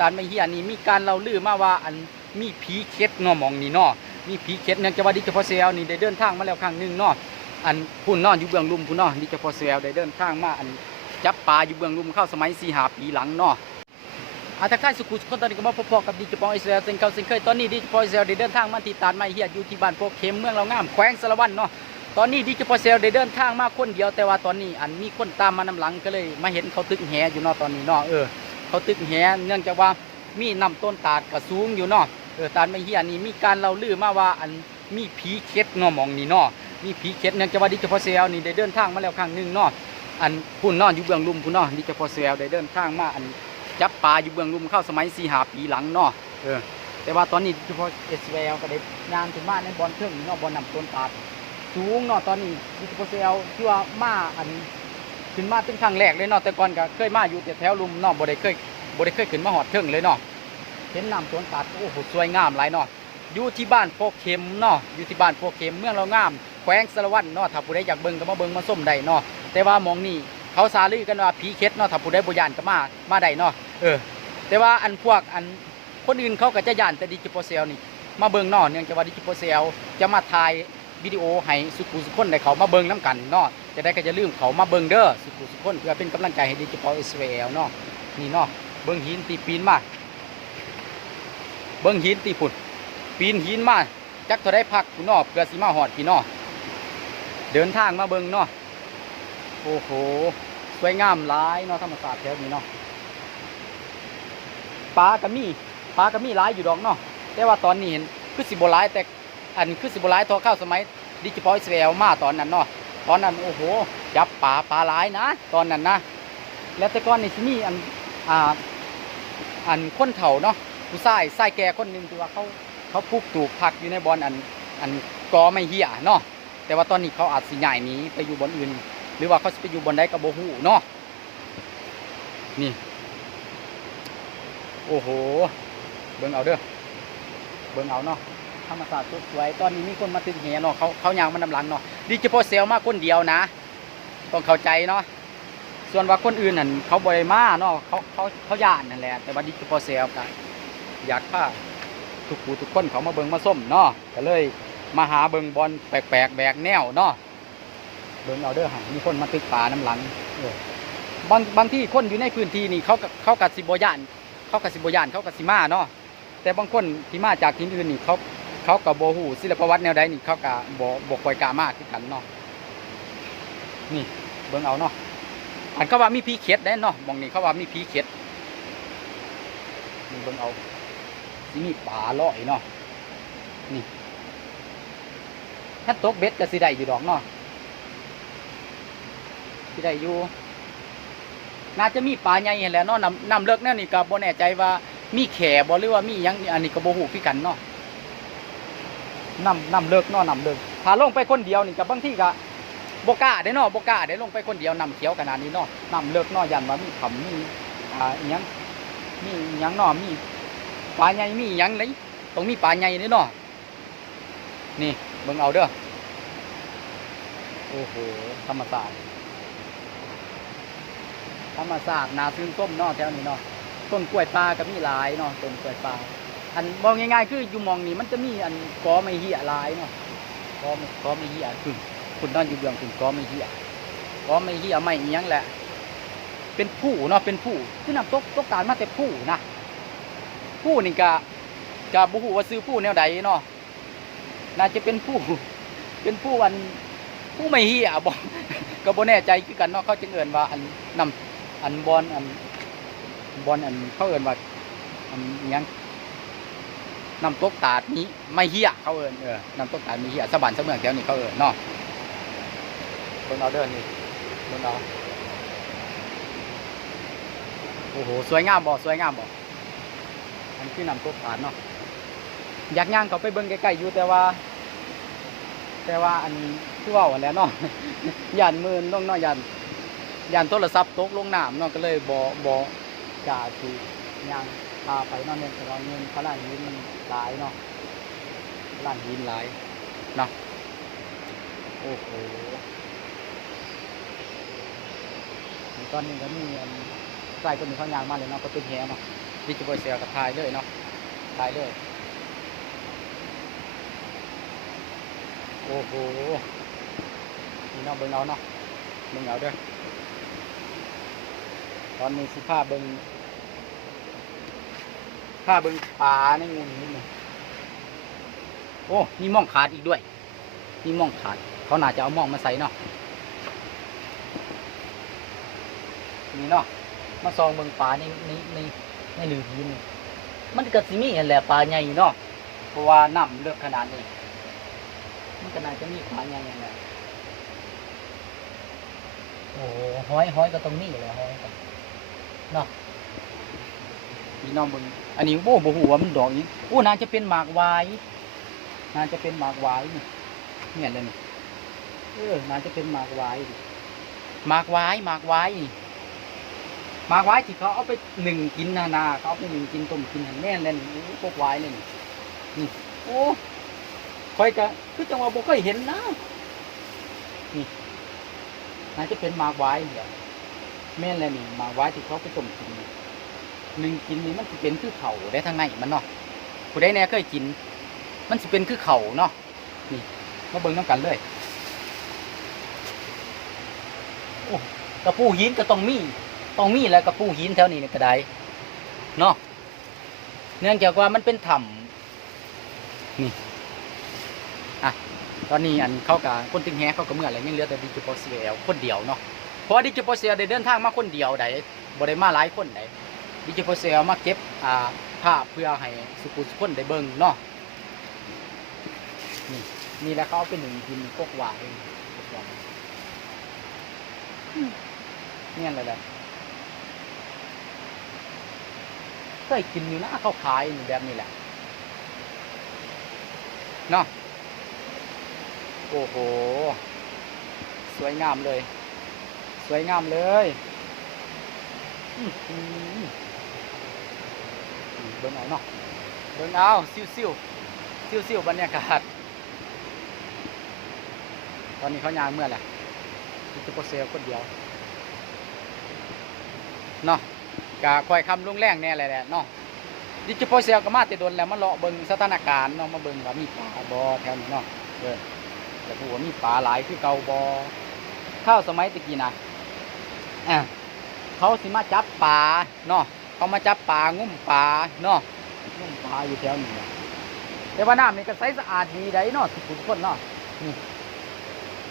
ตาลไม่เฮียนี่มีการเล่าลือมาว่าอันมีผีเค็ดเนาะมองนี่เนาะมีผีเค็ดเนื่องจากว่าดิจิพอเซลนี่ได้เดินทางมาแล้วครั้งหนึ่งเนาะอันพุ่นเนาะอยู่เบื้องลุ่มพุ่นเนาะดิจิพอเซลได้เดินทางมาอันจับปลาอยู่เบื้องลุ่มเข้าสมัย4-5 ปีหลังเนาะทักทายสุขุสุขตอนนี้ก็มาพบกับดิจิพอเซลเซนเก่าเซนเคยตอนนี้ดิจิพอเซลได้เดินทางมาที่ตาลไม่เฮียอยู่ที่บ้านโพเข็มเมืองเรางามแขวงสารวัตรเนาะตอนนี้ดิจิพอเซลได้เดินทางมาคนเดียวแต่ว่าตอนนี้อันมีคนตามมานำหลังก็เลยมาเห็นเขาตึกแหอยู่เนาะตอนนี้เนาะเขาตึกแหเนื่องจากว่ามีนำต้นตาดกระสูงอยู่เนาะตาลไม่เฮียนี่มีการเล่าลือมาว่าอันมีผีเค็ดเนาะมองนี่เนาะมีผีเค็ดเนื่องจากว่าดิจิพอเซลนี่ได้เดินทางมาแล้วครั้งหนึ่งเนาะอันพุ่นเนาะอยู่เบื้องลุ่มพุ่นเนาะดิจิพอเซลได้เดินทางมาอันจับปลาอยู่เบื้องลุ่มเข้าสมัย4-5 ปีหลังเนาะแต่ว่าตอนนี้ดิจิพอเซลก็ได้งานถึงมาในบอลเครื่องเนาะบอลนำต้นตาดสูงเนาะตอนนี้ดิจิพอเซลที่ว่ามาอันขึ้นมาเป็นครั้งแรกเลยเนาะแต่ก่อนก็เคยมาอยู่แต่แถวลุ่มเนาะบ่ได้เคยขึ้นมาหอดเทิงเลยเนาะเห็นน้ำสวนสัตว์โอ้โหสวยงามหลายเนาะอยู่ที่บ้านโพเข็มเนาะอยู่ที่บ้านโพเข็มเมืองเรางามแขวงสารวัตรเนาะถ้าผู้ใดอยากเบิ่งก็มาเบิ่งมาส้มได้เนาะแต่ว่ามองนี่เขาซาลือกันว่าผีเค็ดเนาะถ้าผู้ใดบ่ย่านก็มาได้เนาะแต่ว่าอันพวกอันคนอื่นเขาก็จะย่านแต่ดิจิพอเซลนี่มาเบิ่งเนาะเนื่องจากว่าดิจิพอเซลจะมาถ่ายวิดีโอให้สุขุสุขคนได้เขามาเบิ่งน้ำกันเนาะจะได้ก็จะลืมเขามาเบิ่งเด้อสุขุสุขคนเพื่อเป็นกำลังใจให้ดิจิพอเซลเนาะนี่เนาะเบิ่งหินตีปีนมาเบิ่งหินตีฝุ่นปีนหินมาจักเท่าได้พักพี่น้อเพื่อสิมาหอดพี่น้อเดินทางมาเบิ่งเนาะโอ้โหสวยงามหลายเนาะธรรมศาสตร์แถวนี้เนาะปลากระมี่หลายอยู่ดอกเนาะแต่ว่าตอนนี้เห็นคือสิบหลายแต่อันคือสิบหลายทอเข้าสมัยดิจิพอเซลมาตอนนั้นเนาะตอนนั้นโอ้โหจับปลาหลายนะตอนนั้นนะแล้วแต่ก่อนนี่สิมีอันคนเฒ่าเนาะผู้ชายแก่คนหนึ่งที่ว่าเขาปลูกตูกผักอยู่ในบอนอันกอไม่เหี้ยเนาะแต่ว่าตอนนี้เขาอาจสิใหญ่นี้ไปอยู่บอนอื่นหรือว่าเขาไปอยู่บอนใดกับโบหูเนาะนี่โอ้โหเบิ่งเอาเด้อเบิ่งเอาเนาะธรรมศาสตร์สวยตอนนี้มีคนมาตึงแหเนาะเขายางมันนำหลังเนาะดิจิพอเซลมาคนเดียวนะต้องเข้าใจเนาะส่วนว่าคนอื่นนั่นเขาบริมาเนาะเขาย่านนั่นแหละแต่ว่าดิจิพอเซลกันอยากพาทุกคนเขามาเบิ่งมาส้มเนาะก็เลยมาหาเบิ่งบอลแปลกแบกแนวเนาะเบิ่งเอาเด้อฮะมีคนมาตึกป่าน้ำหลังบางที่คนอยู่ในพื้นที่นี่เขากัดสิบย่านเขากัดสิมาเนาะแต่บางคนที่มาจากที่อื่นนี่เขากับโบหูศิลปวัฒน์แนวใดนี่เขากับโบคอยกามากที่กันเนาะนี่เบิ่งเอาเนาะอันเขาว่ามีผีเค็ดได้เนาะมองนี่เขาว่ามีผีเค็ดนี่เบิ่งเอาที่มีป่าลอยเนาะนี่ถ้าตกเบ็ดก็สิได้อยู่ดอกเนาะสิได้อยู่น่าจะมีปลาใหญ่เห็นแล้วเนาะน้ำเลิกแน่นี่ก็บ่แน่ใจว่ามีแข่บ่หรือว่ามียังอันนี้ก็บ่ฮู้คือกันเนาะน้ำเลิกเนาะน้ำเลิกถ้าลงไปคนเดียวนี่ก็บางทีก็บ่กล้าได้เนาะบ่กล้าได้ลงไปคนเดียวน้ำเขียวขนาดนี้เนาะน้ำเลิกเนาะยันว่ามีขำมีอีหยังเนาะมีปลาใหญ่มีหยังเลยต้องมีปลาใหญ่นี่เนาะนี่เบิ่งเอาเด้อโอ้โหธรรมศาสตร์นาซึ้งส้มเนาะแถวนี้เนาะต้นกล้วยปลาก็มีหลายเนาะต้นกล้วยปลาอันมองง่ายๆคืออยู่มองนี่มันจะมีอันกอไม่เหี้ยหลายเนาะกอไม่เหี้ยคุณนอนอยู่เบื้องคุณกอไม่เหี้ยไม่อีหยังแหละเป็นผู้เนาะเป็นผู้ที่นำตกการมาแต่ผู้นะผู้นี่ก็บ่ฮู้ว่าซื้อผู้แนวใดเนาะน่าจะเป็นผู้วันผู้ไม่เหี้ยบ่ก็บ่แน่ใจคือกันเนาะเขาจึงเอิ้นว่าอันบอลเขาเอิ้นว่าอันหยังน้ำตกตาดนี้ไม่เหี้ยเขาเอิ้นน้ำตกตาดไม่เหี้ยสะบันสะเมืองแถวนี้เขาเอิ้นเนาะเบิ่งเอาเด้อนี่เบิ่งเอาโอ้โหสวยงามบ่อันคือน้ำตกตาดเนาะอยากย่างเขาไปเบิ่งใกล้ๆอยู่แต่ว่าอันคือว่าแล้วเนาะย่านมืนลงเนาะย่านโทรศัพท์ตกลงน้ำเนาะก็เลยบ่กล้าสิย่างพาไปเนาะเนี่ยแต่ว่าเงินพระราชหินมันหลายเนาะพระราชหินหลายเนาะโอ้โหตอนนี้ก็มีใส่คนนี้เขาย่างมาเลยเนาะก็เป็นแหเนาะ ดิจิทัลเซลกับทายเลยเนาะทายเลยโอ้โหนี่เนาะเบิ่งเอาเนาะเบิ่งเอาเด้อตอนนี้สิผ้าเบิ่งปลาในงูนิดหนึ่งโอ้มีม่องขาดอีกด้วยมีม่องขาดเขาน่าจะเอาม่องมาใส่เนาะนี่เนาะมาซองเบิ่งปลาในหลือหินมันก็สิมีอันแหละปลาใหญ่เนาะเพราะว่าน้ำเลือกขนาดนี้มันก็น่าจะมีปลาใหญ่อย่างนั้นโอ้ห้อยก็ต้องมีแหละห้อยเนาะนี่น้องเบิ่งอันนี้โอ้โหหัวมันดอกนี้โอ้น่าจะเป็นหมากวายน่าจะเป็นหมากวายเนี่ยเลยนี่น่าจะเป็นหมากวายหมากวายที่เขาเอาไปหนึ่งกินนาเขาเอาไปหนึ่งกินต้มกินหันแม่นเลยนี่พวกวายเลยนี่โอ้คอยจะคือจังหวะบ่เคยเห็นนะนี่น่าจะเป็นหมากวายเนี่ยแม่นเลยนี่หมากวายที่เขาไปต้มกินหนึ่งกินนี่มันจะเป็นคือเข่าได้ทางในมันเนาะผู้ใดแน่เคยกินมันจะเป็นคือเข่าเนาะนี่มาเบิ่งน้ำกันเลยโอ้กระปูหินก็ต้องมีแล้วกระปูหินแถวนี้ก็ได้เนาะเนื่องจากว่ามันเป็นถ้ำนี่อ่ะตอนนี้อันเข้ากับคนตึงแฮเขาก็เมื่อไรยังเหลือแต่ดิจิทัลเซลคนเดียวเนาะเพราะดิจิทัลเซลได้เดินทางมาคนเดียวได้บ่ได้มาหลายคนได้ดิจิทัลเซลมาเก็บภาพเพื่อให้สุขุมคนได้เบิ่งเนาะนี่แหละเขาเอาเป็นหนึ่งกินพวกวายเนี่ยอะไรเคยกินอยู่นะเขาขายแบบนี้แหละเนาะโอ้โหสวยงามเลยเบิ่งเอาเนาะเบิ่งเอาซิ่วบรรยากาศตอนนี้เขายางเมื่อไหร่ดิจิทัลเซลคนเดียวเนาะกะคอยคำลุงแรงแน่แหละเนาะดิจิทัลเซลก็มาแต่โดนแล้วมาเลาะเบิ่งสถานการณ์เนาะมาเบิ่งว่ามีปลาบ่แถวนี้เนาะแต่ผู้ว่ามีปลาหลายคือเก่าบ่ข้าวสมัยตะกี้นะเขาสิมาจับปลาเนาะเขามาจับปลางุ้มปลาเนาะงุ้มปลาอยู่แถวนี้แต่ว่าน้ำนี่ก็ใสสะอาดดีได้เนาะทุกคนเนาะนี่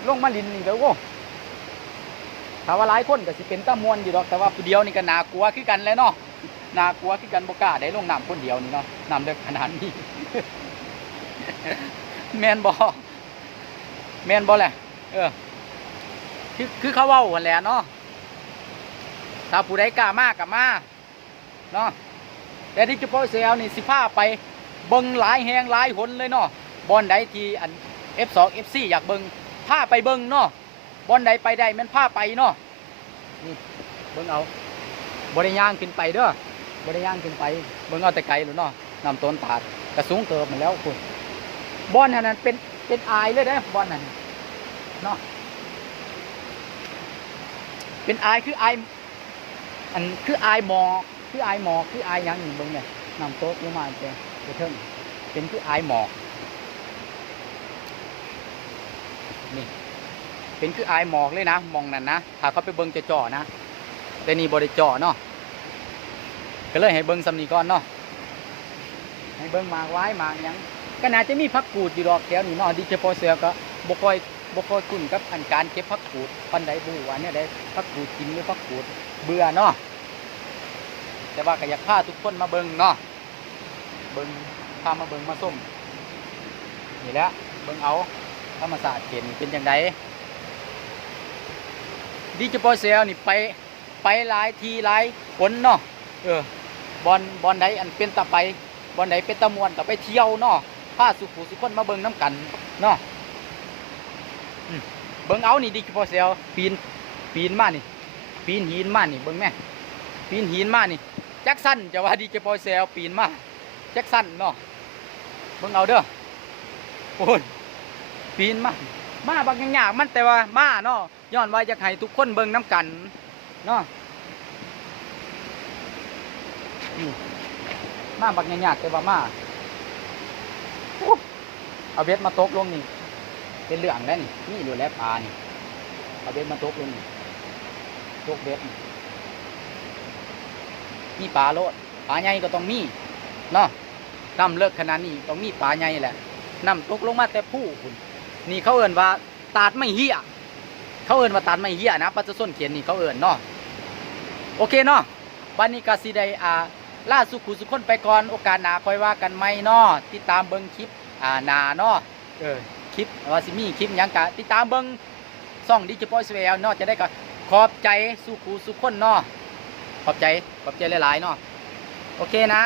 ลงมาลินนี่ก็โอ้ถ้าว่าหลายคนก็สิเป็นตะมวนอยู่ดอกแต่ว่าผู้เดียวนี่ก็น่ากลัวคือกันเลยเนาะน่ากลัวคือกันบ่กล้าได้ลงน้ำคนเดียวนี่เนาะน้ำเลิกขนาดนี้ แมนบ่แหละคือเขาเว้าหั่นแหละเนาะถ้าผู้ใดกล้ามากกับมาเนาะแต่ที่จะโปรเซลนี่สิพาไปเบิ่งหลายแหงหลายหนเลยเนาะบอลใดที่อัน F2 FC อยากเบิ่งพาไปเบิ่งเนาะบอลใดไปได้มันพาไปเนาะนี่เบิ่งเอาบริย่างขึ้นไปเด้อบริย่างขึ้นไปเบิ่งเอาแต่ไกลหรือเนาะนำต้นตาดกระสูงเติบมาแล้วคุณบอลนั้นเป็นอายเลยได้บอลนั้นเนาะเป็นอายคืออายอันคืออายหมอกคืออายยังเบิ่งเนี่ยนำโต๊ะลงมาเจ้าเทิงเป็นคืออายหมอกนี่เป็นคืออายหมอกเลยนะมองนั่นนะถ้าเขาไปเบิ่งจ่อนะแต่นี่บริจ่อเนาะก็เลยให้เบิ่งสำนีก่อนเนาะให้เบิ่งหมากไว้หมากยังก็น่าจะมีผักกูดอยู่ดอกแถวนี้เนาะดิเฉพาะเสือก็บ่ค่อยคุ้นกับอันการเก็บผักกูดปันใดบูว่าเนี่ยได้ผักกูดกินหรือผักกูดเบื่อเนาะแต่ว่าก็อยากพาทุกคนมาเบิ่งเนาะพามาเบิ่งมาส้มนี่แหละเบิ่งเอาธรรมศาสตร์เป็นอย่างไรดิจิทัลเซลนี่ไปหลายทีหลายคนเนาะบอลใดอันเป็นตะไปบอลใดเป็นตะมวนก็ไปเที่ยวเนาะพาสุขุสุคนมาเบิ่งน้ำกันเนาะเบิ่งเอานี่ดิจิทัลเซลปีนมานี่ปีนหินมานี่เบิ่งแม่ปีนหินมานี่แจ็คสันจะว่าดิจิทัลเซลปีนมาแจ็คสันเนาะเบิ่งเอาเด้อโอ้ยปีนมาบางอย่างมันแต่ว่ามาเนาะย้อนว่าอยากให้ทุกคนเบิ่งน้ำกันเนาะ มาบักยากๆแต่ว่ามาโอ้เอาเบ็ดมาตกลงนี่เป็นเรื่องได้นี่ดูแลปลานี่เอาเบ็ดมาตกลงนี่ตกเบ็ดนี่ปลาโลดปลาใหญ่ก็ต้องมีเนาะน้ำเลิกขนาดนี้ต้องมีปลาใหญ่แหละน้ำตกลงมาแต่ผู้คุณนี่เขาเอิ้นว่าตาดไม่เหี้ยเขาเอิ้นว่าตาดไม่เหี้ยนะปลาจะส้นเขียนนี่เขาเอิ้นเนาะโอเคเนาะวันนี้ก็สิได้ล่าสุขุสุขคนไปก่อนโอกาสหน้าค่อยว่ากันไหมเนาะติดตามเบิ่งคลิปหน้าเนาะคลิปว่าสิมีคลิปหยังกะติดตามเบิ่งซ่องดิจิทัลสเวลเนาะจะได้ก็ขอบใจสุขุสุขคนเนาะขอบใจหลายๆเนาะโอเคนะ